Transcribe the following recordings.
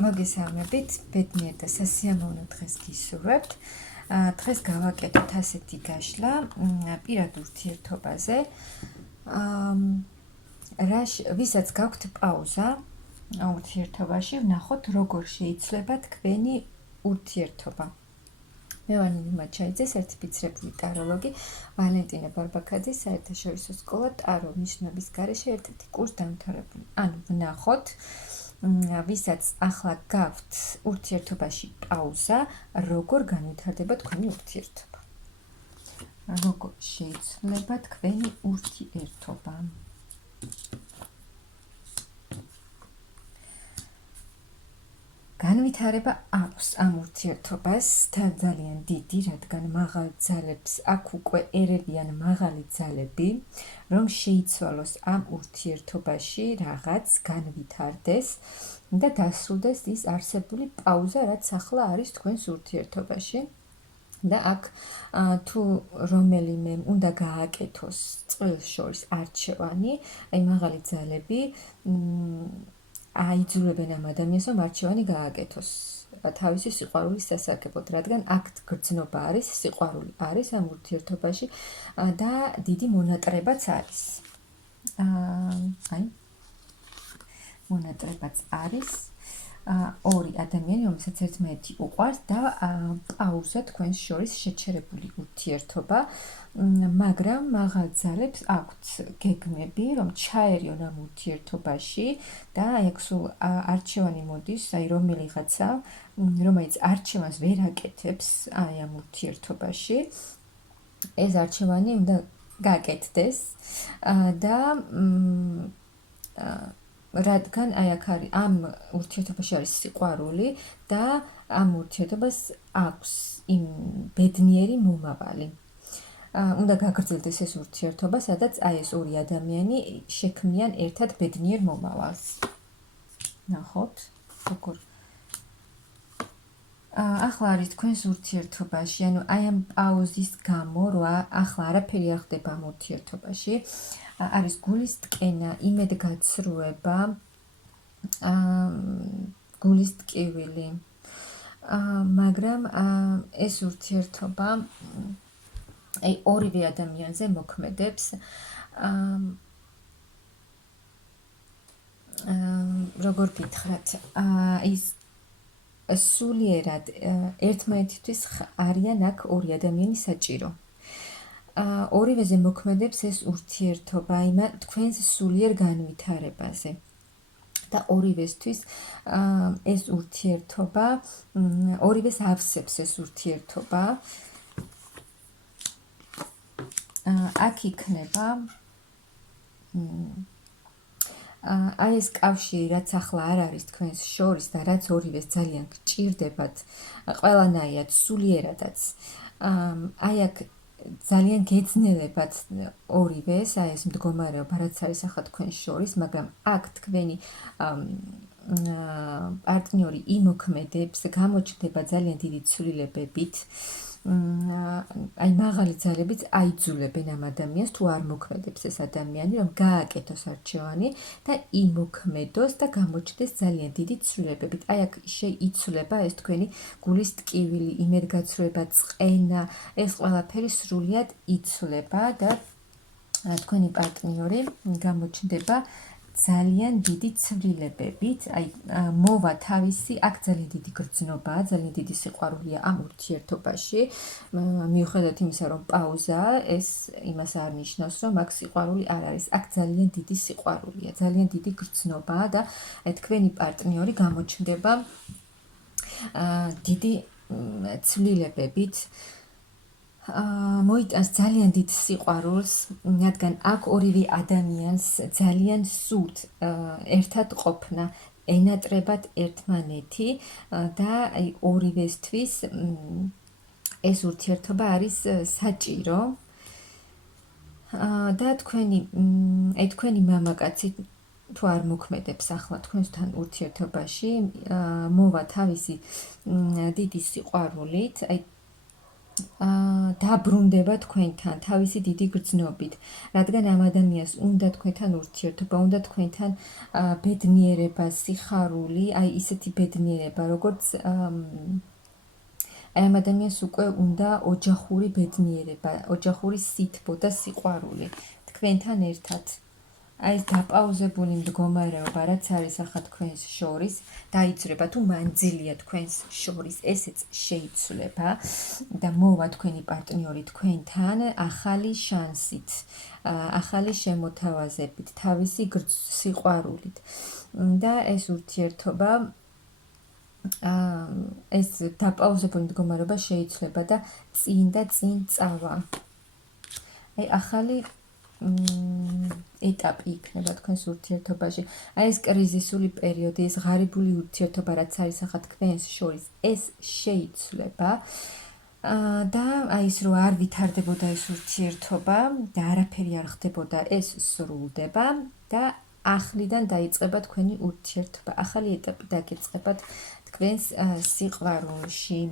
მოგესალმებით, ბედნიერ და სასიამოვნო დღეს გისურვებთ. დღეს გავაკეთოთ ასეთი გაშლა პირად ურთიერთობაზე. ვისაც გაქვთ პაუზა ურთიერთობაში, ვნახოთ როგორ შეიცვლება თქვენი ურთიერთობა. მე ვარ ნინო მაჩაიძე, სერტიფიცირებული ტაროლოგი, ვალენტინე ბარბაქაძის საერთაშორისო სკოლა ტარო ნიშნობის გარეშე ერთ-ერთი კურსდამთავრებული. ანუ ვნახოთ ვისაც ახლა გაქვთ ურთიერთობაში პაუზა, როგორ განვითარდება თქვენი ურთიერთობა. როგორ შეიცვლება თქვენი ურთიერთობა. განვითარება აქვს ამ ურთიერთობას ძალიან დიდი, რადგან მაღალ ძალებს აქ უკვე ერებიან მაღალი ძალები, რომ შეიცვალოს ამ ურთიერთობაში რაღაც, განვითარდეს და დასრულდეს ის არსებული პაუზა, რაც ახლა არის თქვენს ურთიერთობაში. და აქ თუ რომელიმე უნდა გააკეთოს წყვილს შორის არჩევანი, აი მაღალი ძალები აიძულებენ ამ ადამიანს, რომ არჩევანი გააკეთოს თავისი სიყვარულის სასარგებლოდ, რადგან აქ გრძნობა არის, სიყვარული არის ამ ურთიერთობაში და დიდი მონატრებაც არის. მონატრებაც არის. ორი ადამიანი, რომელსაც ერთმანეთი უყვარს და პაუზა თქვენს შორის შეჩერებული ურთიერთობა, მაგრამ მაღალ ძალებს აქვთ გეგმები, რომ ჩაერიონ ამ ურთიერთობაში და აი აქ სულ არჩევანი მოდის, აი რომელიღაცა, რომელიც არჩევანს ვერ აკეთებს აი ამ ურთიერთობაში, ეს არჩევანი უნდა გაკეთდეს და რადგან აი აქ არის ამ ურთიერთობაში არის სიყვარული და ამ ურთიერთობას აქვს იმ ბედნიერი მომავალი. უნდა გაგრძელდეს ეს ურთიერთობა, სადაც აი ეს ორი ადამიანი შექმნიან ერთად ბედნიერ მომავალს. ნახოთ, როგორ ახლა არის თქვენს ურთიერთობაში, ანუ აი ამ პაუზის გამო, რა ახლა არაფერი არ ხდება ამ ურთიერთობაში. არის გულის ტკენა, იმედგაცრუება, გულის ტკივილი. მაგრამ ეს ურთიერთობა აი ორივე ადამიანზე მოქმედებს. როგორ გითხრათ, ის სულიერად ერთმანეთისთვის არიან აქ ორი ადამიანი საჭირო. ორივეზე მოქმედებს ეს ურთიერთობა თქვენს სულიერ განვითარებაზე. და ორივესთვის ეს ურთიერთობა, ორივეს ავსებს ეს ურთიერთობა. აქ იქნება აი ეს კავშირი, რაც ახლა არ არის თქვენს შორის და რაც ორივეს ძალიან გჭირდებათ, ყველანაირად, სულიერადაც. აი აქ ძალიან გეძნელებათ ორივეს, აი ეს მდგომარეობა, რაც არის ახლა თქვენს შორის, მაგრამ აქ თქვენი პარტნიორი იმოქმედებს, გამოჩნდება ძალიან დიდი ცვლილებებით. აი მაღალი ძალებიც აიძულებენ ამ ადამიანს, თუ არ მოქმედებს ეს ადამიანი, რომ გააკეთოს არჩევანი და იმოქმედოს და გამოჩნდეს ძალიან დიდი ცვლილებებით. აი აქ შეიცვლება ეს თქვენი გულის ტკივილი, იმედგაცრუება, წყენა, ეს ყველაფერი სრულად იცვლება და თქვენი პარტნიორი გამოჩნდება ძალიან დიდი ცვლილებებით, აი მოვა თავისი, აქ ძალიან დიდი გრძნობაა, ძალიან დიდი სიყვარულია ამ ურთიერთობაში. მიუხედავად იმისა, რომ პაუზაა, ეს იმას არ ნიშნავს, რომ აქ სიყვარული არ არის. აქ ძალიან დიდი სიყვარულია, ძალიან დიდი გრძნობაა და აი თქვენი პარტნიორი გამოჩნდება დიდი ცვლილებებით. მოიტანს ძალიან დიდ სიყვარულს, რადგან აქ ორივე ადამიანს ძალიან სურთ ერთად ყოფნა, ენატრებათ ერთმანეთი და აი ორივესთვის ეს ურთიერთობა არის საჭირო. და თქვენი მამაკაცი თუ არ მოქმედებს ახლა თქვენთან ურთიერთობაში, მოვა თავისი დიდი სიყვარულით, აი დაბრუნდება თქვენთან თავისი დიდი გრძნობით, რადგან ამ ადამიანს უნდა თქვენთან ურთიერთობა, უნდა თქვენთან ბედნიერება, სიხარული, აი ისეთი ბედნიერება, როგორც აი ამ ადამიანს უკვე უნდა ოჯახური ბედნიერება, ოჯახური სითბო და სიყვარული თქვენთან ერთად. აი ეს დაპაუზებული მდგომარეობა, რაც არის ახლა თქვენს შორის, დაიძრება თუ მანძილია თქვენს შორის, ესეც შეიცვლება და მოვა თქვენი პარტნიორი თქვენთან ახალი შანსით, ახალი შემოთავაზებით, თავისი სიყვარულით. და ეს ურთიერთობა ეს დაპაუზებული მდგომარეობა შეიცვლება და წინ და წინ წავა. აი ახალი ეტაპი იქნება თქვენს ურთიერთობაში. აი ეს კრიზისული პერიოდი, ეს ღარიბული ურთიერთობა, რაც არის ახლა თქვენს შორის, ეს შეიცვლება. და აი ის რო არ ვითარდებოდა ეს ურთიერთობა და არაფერი არ ხდებოდა, ეს სრულდება და ახლიდან დაიწყება თქვენი ურთიერთობა. ახალი ეტაპი დაგიწყებათ თქვენს სიყვარულში.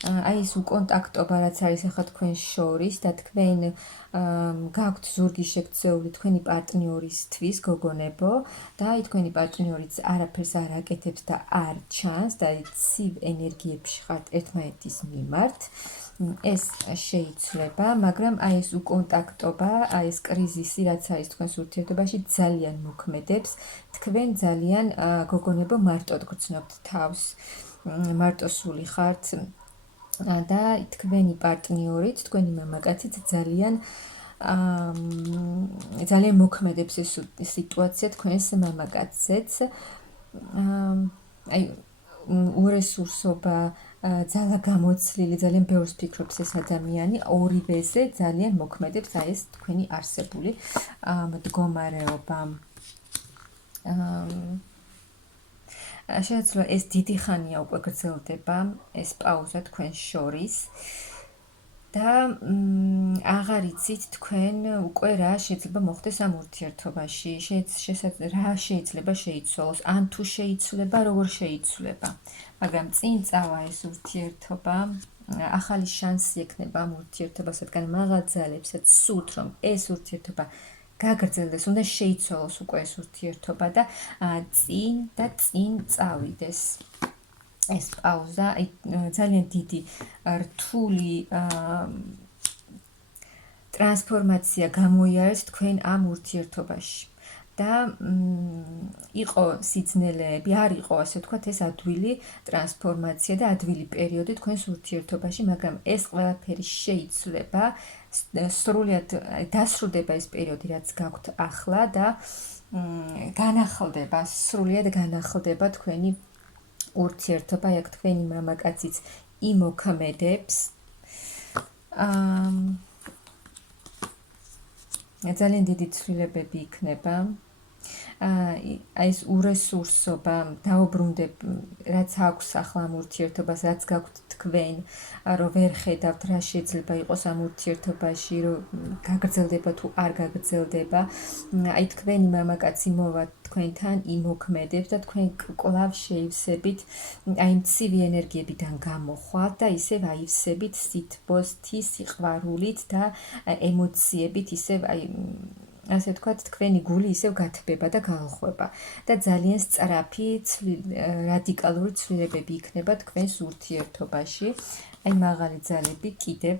აი ეს უკონტაქტობა, რაც არის ახლა თქვენს შორის და თქვენ გაქვთ ზურგი შექცეული თქვენი პარტნიორისთვის, გოგონებო, და აი თქვენი პარტნიორიც არაფერს არ აკეთებს და არ ჩანს და ცივ ენერგიებში ხართ ერთმანეთის მიმართ. ეს შეიცვლება, მაგრამ აი ეს უკონტაქტობა, აი ეს კრიზისი, რაც არის თქვენს ურთიერთობაში, ძალიან მოქმედებს. თქვენ ძალიან გოგონებო მარტოდ გრძნობთ თავს, მარტოსული ხართ. და თქვენი პარტნიორით, თქვენი მამაკაცით ძალიან მოქმედებს ეს სიტუაცია თქვენს მამაკაცზეც. აი ურესურსობა, ძალა გამოცლილი, ძალიან ბევრს ფიქრობს ეს ადამიანი, ორივეზე ძალიან მოქმედებს აი ეს თქვენი არსებული მდგომარეობა. შეიძლება ეს დიდი ხანია უკვე გრძელდება ეს პაუზა თქვენს შორის და აღარ იცით თქვენ უკვე რა შეიძლება მოხდეს ამ ურთიერთობაში, რა შეიძლება შეიცვალოს, ან თუ შეიცვლება, როგორ შეიცვლება. მაგრამ წინ წავა ეს ურთიერთობა, ახალი შანსი ექნება ამ ურთიერთობას, რადგან მაღალძალებსაც სურთ, რომ ეს ურთიერთობა გაგრძელდეს, უნდა შეიცვალოს უკვე ეს ურთიერთობა და წინ წავიდეს ეს პაუზა. ძალიან დიდი რთული ტრანსფორმაცია გამოიარეთ თქვენ ამ ურთიერთობაში და იყო სიძნელეები, არ იყო ასე ვთქვათ ეს ადვილი ტრანსფორმაცია და ადვილი პერიოდი თქვენს ურთიერთობაში, მაგრამ ეს ყველაფერი შეიცვლება, სრულად დასრულდება ეს პერიოდი, რაც გაქვთ ახლა და განახლდება, სრულად განახლდება თქვენი ურთიერთობა, აქ თქვენი მამაკაციც იმოქმედებს. ძალიან დიდი ცვლილებები იქნება. აი ეს ურესურსობა, დაუბრუნდებ, რაც აქვს ახლა ამ ურთიერთობას, რაც გაქვთ თქვენ, რომ ვერ ხედავთ რა შეიძლება იყოს ამ ურთიერთობაში, რომ გაგრძელდება თუ არ გაგრძელდება. აი თქვენი მამაკაცი მოვა თქვენთან, იმოქმედებს და თქვენ კვლავ შეივსებით, აი მცივი ენერგიებიდან გამოხვალთ და ისევ აივსებით სითბოსთი, სიყვარულით და ემოციებით, ისევ აი ასე ვთქვათ, თქვენი გული ისევ გათბება და გაახვება და ძალიან სწრაფი, რადიკალური ცვლილებები იქნება თქვენს ურთიერთობაში. აი მაღალი ძალები კიდევ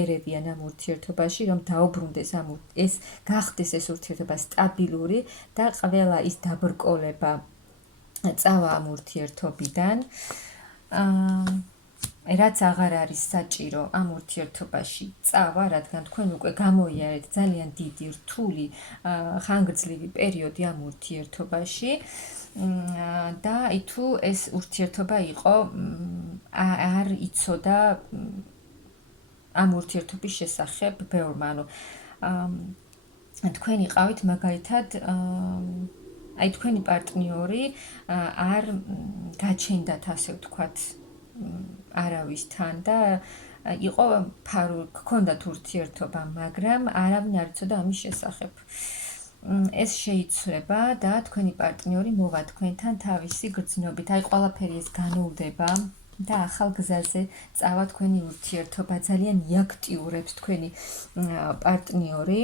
ერევიან ამ ურთიერთობაში, რომ დაუბრუნდეს ეს გახდეს ეს ურთიერთობა სტაბილური და ყველა ის დაბრკოლება წავა ამ ურთიერთობიდან. რაც აღარ არის საჭირო ამ ურთიერთობაში წავა, რადგან თქვენ უკვე გამოიარეთ ძალიან დიდი რთული ხანგრძლივი პერიოდი ამ ურთიერთობაში და აი თუ ეს ურთიერთობა იყო არ იცოდა ამ ურთიერთობის შესახებ ბევრმა, ანუ თქვენ იყავით მაგალითად აი თქვენი პარტნიორი არ გაჩენდათ, ასე ვთქვათ, არავისთან და იყო გქონდათ ურთიერთობა, მაგრამ არავინ არ იცოდა ამის შესახებ. ეს შეიცვლება და თქვენი პარტნიორი მოვა თქვენთან თავისი გრძნობით. აი ყველაფერი ეს განულდება და ახალ გზაზე წავა თქვენი ურთიერთობა, ძალიან იაქტიურებს თქვენი პარტნიორი,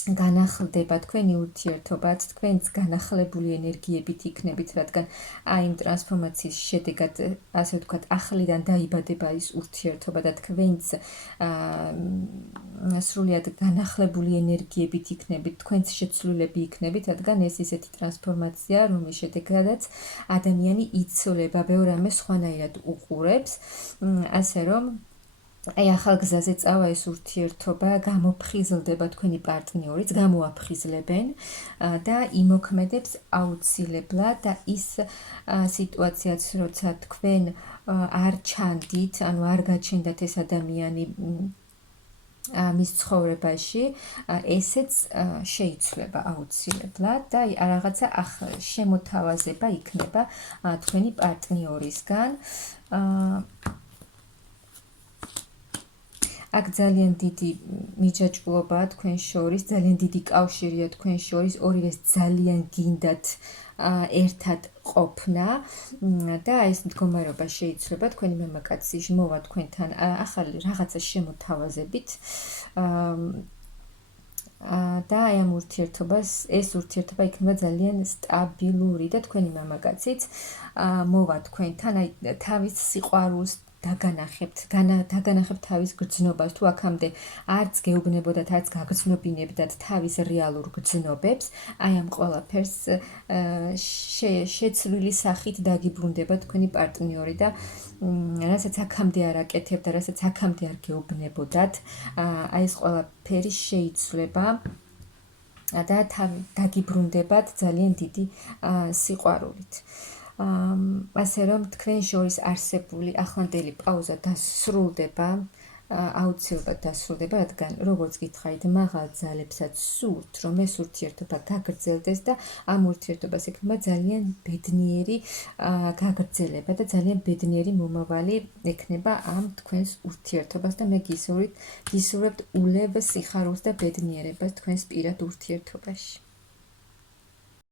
განახლდება თქვენი ურთიერთობაც, თქვენც განახლებული ენერგიებით იქნებით, რადგან აი იმ ტრანსფორმაციის შედეგად, ასე ვთქვათ, ახლიდან დაიბადება ის ურთიერთობა და თქვენც სრულიად განახლებული ენერგიებით იქნებით, თქვენც შეცვლილები იქნებით, რადგან ეს ისეთი ტრანსფორმაცია, რომლის შედეგადაც ადამიანი იცვლება, ბევრ რამეს სხვანაირად უყურებს, ასე რომ აი ახალ გზაზე წავა ეს ურთიერთობა, გამოფხიზლდება თქვენი პარტნიორიც, გამოაფხიზლებენ და იმოქმედებს აუცილებლად და ის სიტუაციაც, როცა თქვენ არ ჩანდით, ანუ არ გაჩნდათ ეს ადამიანი მის ცხოვრებაში, ესეც შეიცვლება აუცილებლად და რაღაცა შემოთავაზება იქნება თქვენი პარტნიორისგან. აქ ძალიან დიდი მიჯაჭვულობაა თქვენ შორის, ძალიან დიდი კავშირია თქვენ შორის, ორივეს ძალიან გინდათ ერთად ყოფნა და ეს მდგომარეობა შეიცვლება თქვენი მამაკაცი მოვა თქვენთან ახალი რაღაცა შემოთავაზებით და აი ამ ურთიერთობას, ეს ურთიერთობა იქნება ძალიან სტაბილური და თქვენი მამაკაციც მოვა თქვენთან, აი თავის სიყვარულს დაგანახებთ თავის გრძნობას, თუ აქამდე არც გეუბნებოდათ, არც გაგრძნობინებდათ თავის რეალურ გრძნობებს, აი ამ ყველაფერს შეცვლილი სახით დაგიბრუნდება თქვენი პარტნიორი და რასაც აქამდე არ აკეთებდა, რასაც აქამდე არ გეუბნებოდათ, აი ეს ყველაფერი შეიცვლება და დაგიბრუნდებათ ძალიან დიდი სიყვარულით. ასე რომ თქვენ შორის არსებული ახლანდელი პაუზა დასრულდება, აუცილებლად დასრულდება, რადგან როგორც გითხარით, მაღალ ძალებსაც სურთ, რომ ეს ურთიერთობა გაგრძელდეს და ამ ურთიერთობას ექნება ძალიან ბედნიერი გაგრძელება და ძალიან ბედნიერი მომავალი ექნება ამ თქვენს ურთიერთობას და მე გისურვებთ ულევ სიხარულს და ბედნიერებას თქვენს პირად ურთიერთობაში.